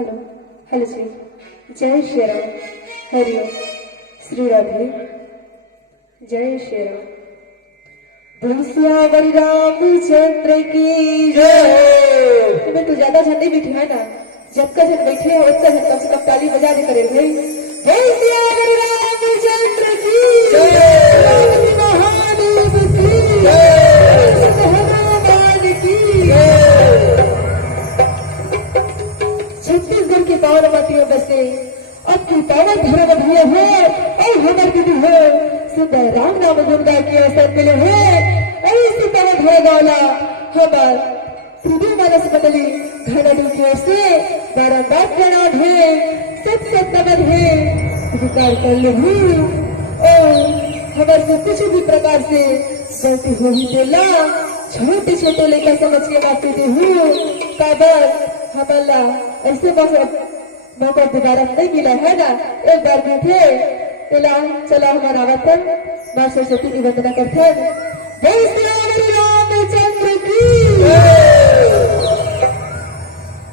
Hello hello जी। जय श्री राम। हरिओम। श्री राधे। जय श्री राम। तुलसियावर रामचंद्र की जय। तुम्हें तो ज्यादा झंडे बैठी है ना, जब का जन बैठे हो उतना जन कम से कम ताली बजा दे करे भाई। तुलसियावर रामचंद्र की जय। महादेव की जय। हनुमान की जय। छत्तीसगढ़ के पावन माटियों बसे अब की पावन धर्म भूमि है और हमर दीदी है सुंदर राम नाम गुणगा के अवसर मिले है। ऐसी पावन है गौला हमार दीदी मानस बदली घरडू की ओर से बारंबार प्रणाम है। सत सत नमन है। स्वीकार कर ले और हमारे से किसी भी प्रकार से गलती हो ही देला छोटे छोटे लेकर समझ के माफी दे हूँ। काबर हमारा ऐसे मौका दोबारा नहीं मिला है ना, एक बार बैठे चला चला हमारा वतन माँ सरस्वती की वंदना करते हैं। जय श्री रामचंद्र की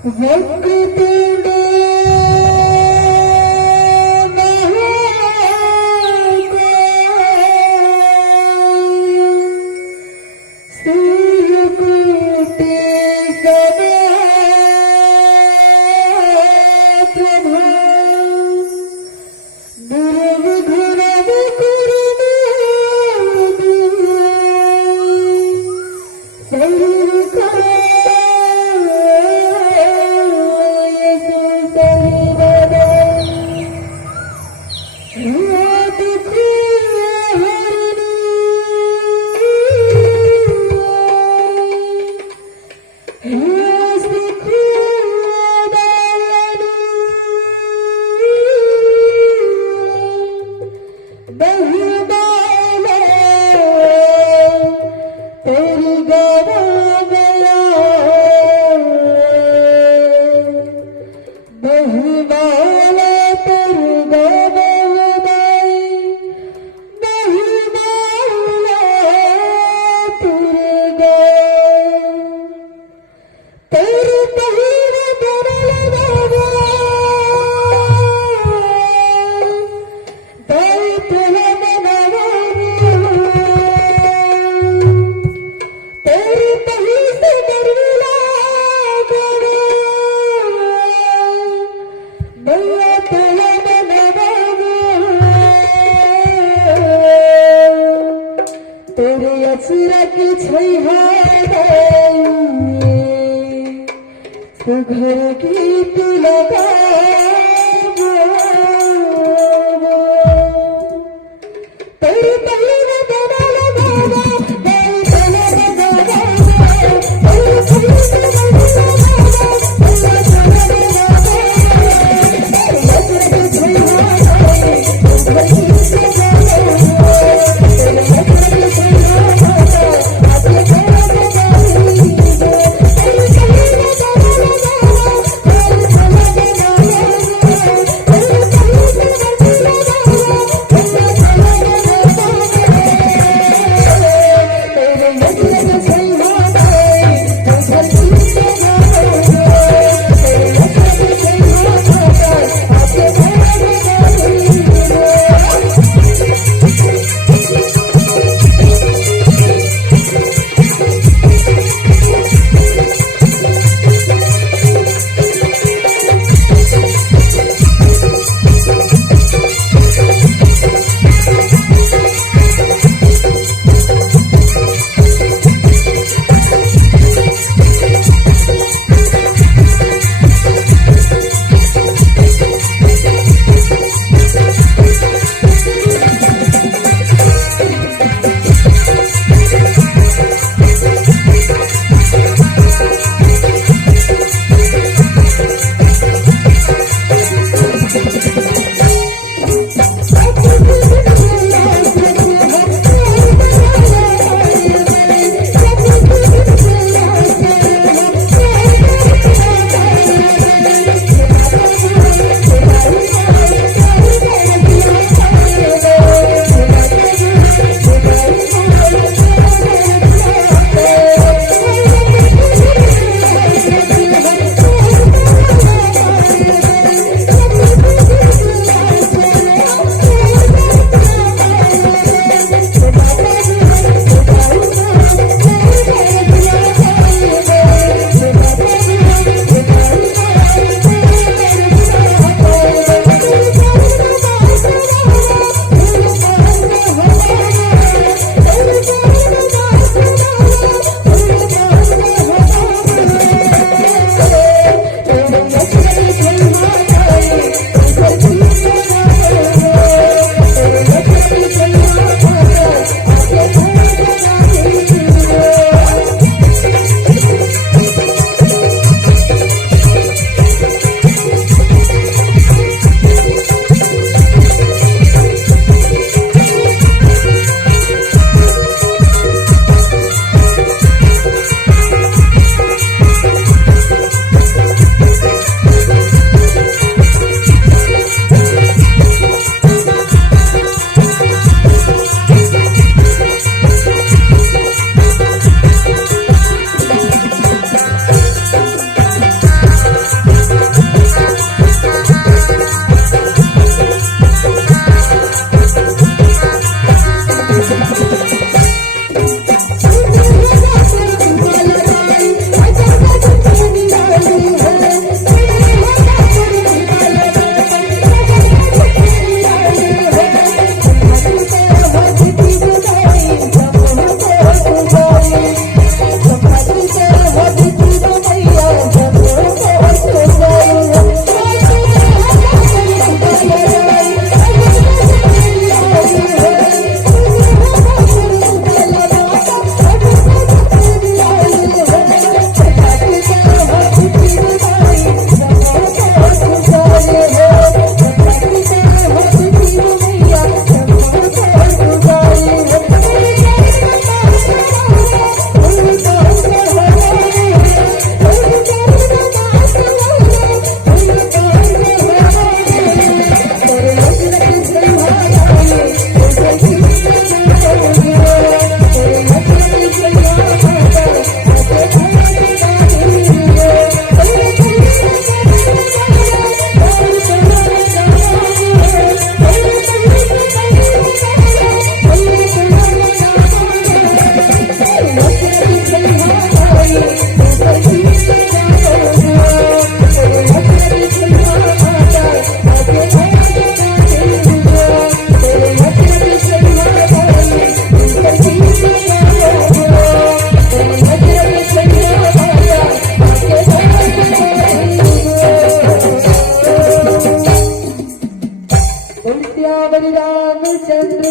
वक्रतुंड घर गीत लगा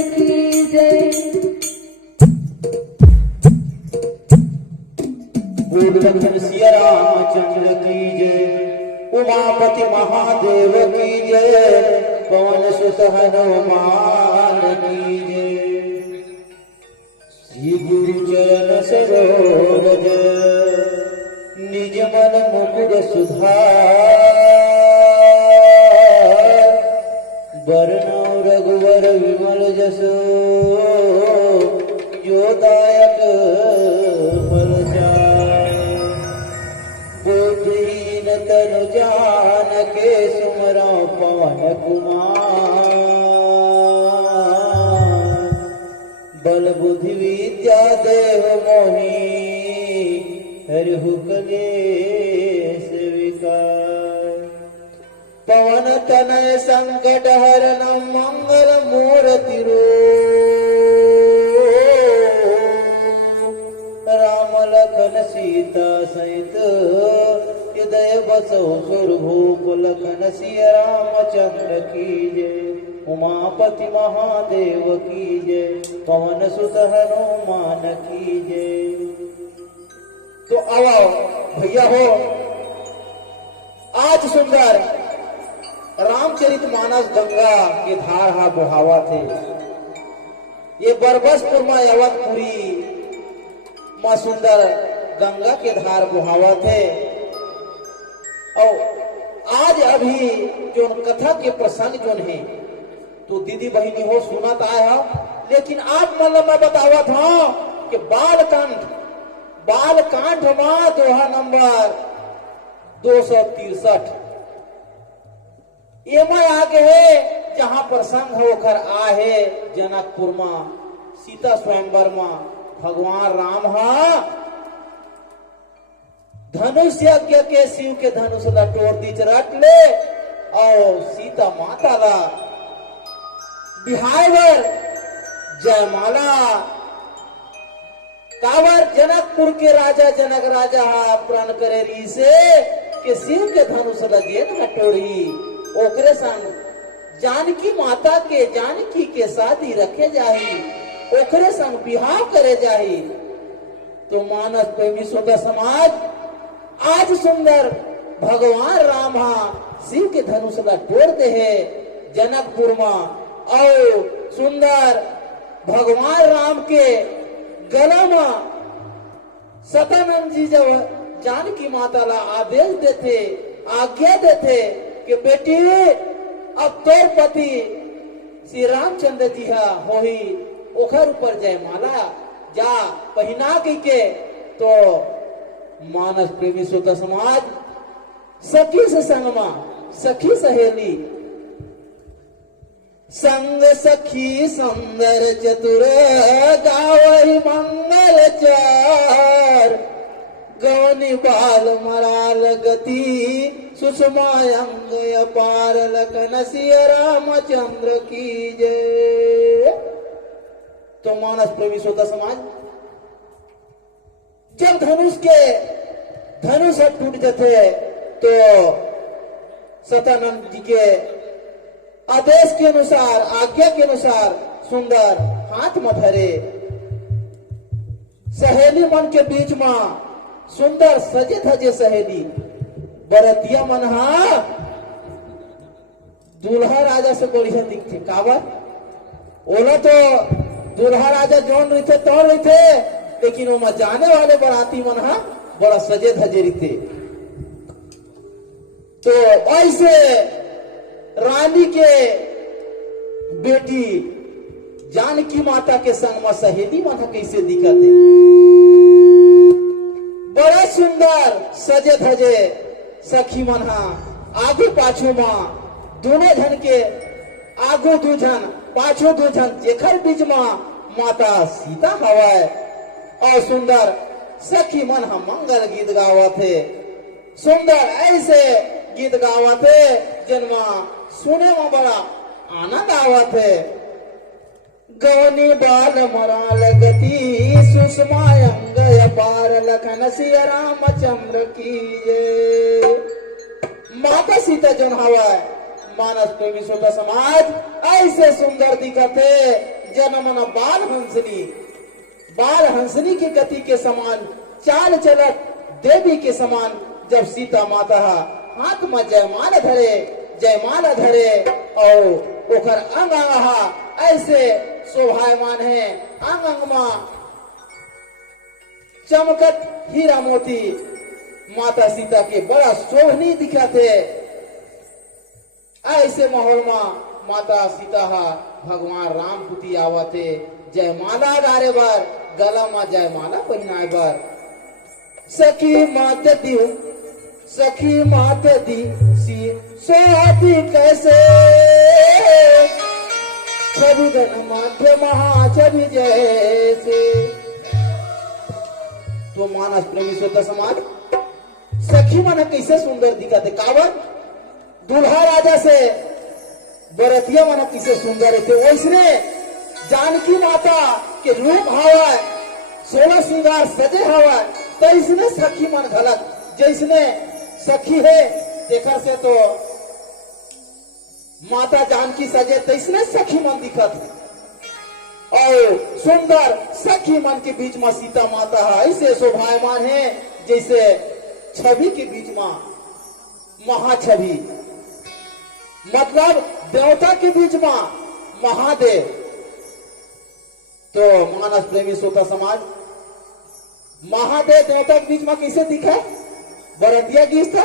की जय। बोल लखन सिया रामचंद्र की जय। उमापति महादेव की जय। पवन सुत हनुमान की जय। श्री गुरु चरण सरोज निज मन मुकुर सुधार। वरनौ रघुवर विमल जसो जो दायक फल जाय। बुद्धिहीन तनु जान सुमरौ पवन कुमार। बल बुद्धि विद्या देह मोहि हरिहु कलेश विकार। पवन तनय संकट हरण मंगल मूर्ति राम लखन सीता सहित हृदय बसो सुरभूप। लखन सिया रामचंद्र की जय। उमापति महादेव की जय। पवन सुत हनुमान की जय। तो आओ भैया हो, आज सुंदर रामचरित मानस गंगा के धार हा बहावा थे। ये बरबसपुर में अवधपुरी मां सुंदर गंगा के धार बहावा थे। और आज अभी जो कथा के प्रसंग जो है तो दीदी बहनी हो सुनत आया, लेकिन आप मतलब मैं बतावा था कि बालकांड में दोहा नंबर 263 एमा आगे है जहां प्रसंग होकर आ है जनकपुर में सीता स्वयंवर में भगवान राम धनुष यज्ञ के शिव के धनुष ला तोड़ दी रट ले और सीता माता ला बिहार जयमाला कावर जनकपुर के राजा जनक राजा प्रण करे री से के शिव के धनुष ला जेन हटोड़ी ओकरे संग जानकी माता के जानकी के शादी रखे जाही, ओकरे संग बिहाव करे जाही। तो मानस प्रेमी सुंदर समाज आज सुंदर भगवान राम शिव के धनुष ला तोड़ दे है जनकपुर में। और सुंदर भगवान राम के गला में सतानंद जी जब जानकी माता ला आदेश देते आज्ञा देते कि बेटी अब तोर पति श्री रामचंद्र जी हो ही ओखर ऊपर जयमाला जा पहना के तो मानस प्रेमी श्रोता समाज सखी से संगमा सखी सहेली संग सखी सुंदर चतुर गावहि मंगल चार। गवनी बाल मराल गति सुषमा अंग अपार। लखन सिया रामचंद्र की जय। तो मानस प्रेमी श्रोता समाज जब धनुष टूट जाते तो सतानंद जी के आदेश के अनुसार आज्ञा के अनुसार सुंदर हाथ में धरे सहेली मन के बीच में सुंदर सजे धजे सहेली बरतिया मन दूल्हा राजा से बढ़िया दिखते कावर ओला तो दूल्हा राजा जौन रहते तौन रहते, लेकिन वो जाने वाले बराती मन बड़ा सजे धजे रहते। तो ऐसे रानी के बेटी जानकी माता के संग में सहेली मन कैसे दिखते, बड़ा सुंदर सजे धजे सखी मन आगू पाछू में दोनों जन के आगू दू जन पाछू दू जन जेखर बीच में माता सीता हवाए और सुंदर सखी मन मंगल गीत गावत है। सुंदर ऐसे गीत गावत है जिनमा सुने में बड़ा आनंद आवत है। गवनी बाल मराल गति सुषमा अंग अपार। लखन सिया रामचंद्र की जय। माता सीता जन हवा मानस प्रेमी श्रोता समाज ऐसे सुंदर दिखते जनमन बाल हंसनी की गति के समान, चाल चलत देवी के समान। जब सीता माता हाथ में जयमाला धरे और ओकर अंग ऐसे शोभायमान है, अंग में चमकत हीरा मोती माता सीता के बड़ा शोभनी दिखाते। ऐसे माहौल में माता सीता भगवान राम पुती आवते, जयमाला गारे बर, गला में जयमाला पहनाए बर। सखी मात दी सी सोती कैसे, छवि गण माध्य महाछवि जैसे। तो मानस प्रेमी श्रोता समाज, सखी मन कैसे सुंदर दिखते, कावन दुल्हा राजा से बरतिया मन कैसे सुंदर रहते, वैसने जानकी माता के रूप हवा, 16 श्रृंगार सजे हवा, तैसने सखी मन घलक। जैसने सखी है देखर से तो माता जानकी सजे, तैसने सखी मन दिखत। और सुंदर सखी मन के बीच में सीता माता ऐसे शोभायमान है, जैसे छवि के बीच में महाछवि, मतलब देवता के बीच में महादेव। तो मानस प्रेमी श्रोता समाज, महादेव देवता के बीच में कैसे दिखा, बरतिया गीत था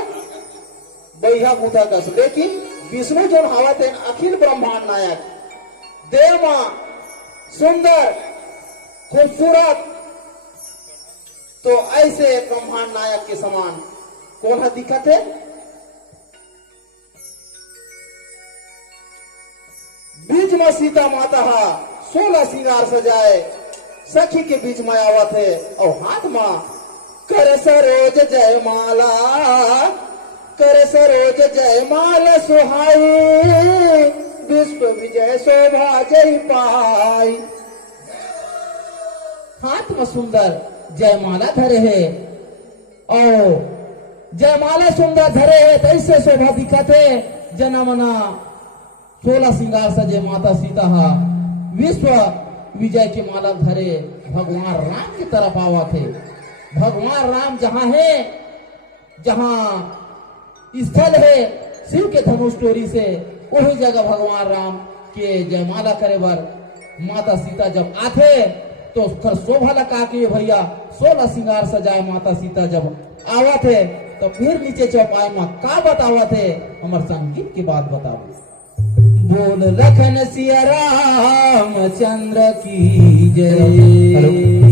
बैहा बूथा कस। लेकिन विष्णु जो हवा थे अखिल ब्रह्मांड नायक, देव मां सुंदर खूबसूरत, तो ऐसे ब्रह्मांड नायक के समान कौन दिखत है। बीच में सीता माता 16 श्रृंगार सजाए, सखी के बीच में आवत है और हाथ में कर सरोज जयमाला, कर सरोज जयमाला सुहाई, विश्व विजय शोभा जय पाई। हाथ में सुंदर जयमाला धरे है और जयमाला सुंदर धरे है, तो ऐसे शोभा दिखते। जनमना 16 श्रृंगार सजे माता सीता विश्व विजय की माला धरे भगवान राम की तरफ आवा थे। भगवान राम जहां है, जहां स्थल है शिव के धनुष टोरी से, वही जगह भगवान राम के जयमाला करे बर माता सीता जब आते, तो उसका शोभा लगा के भैया 16 श्रृंगार सजाए माता सीता जब आवा थे। तो फिर नीचे चौपाई में का बतावा थे, हमारे संगीत की बात बताओ। बोल लखन सिया राम चंद्र की जय।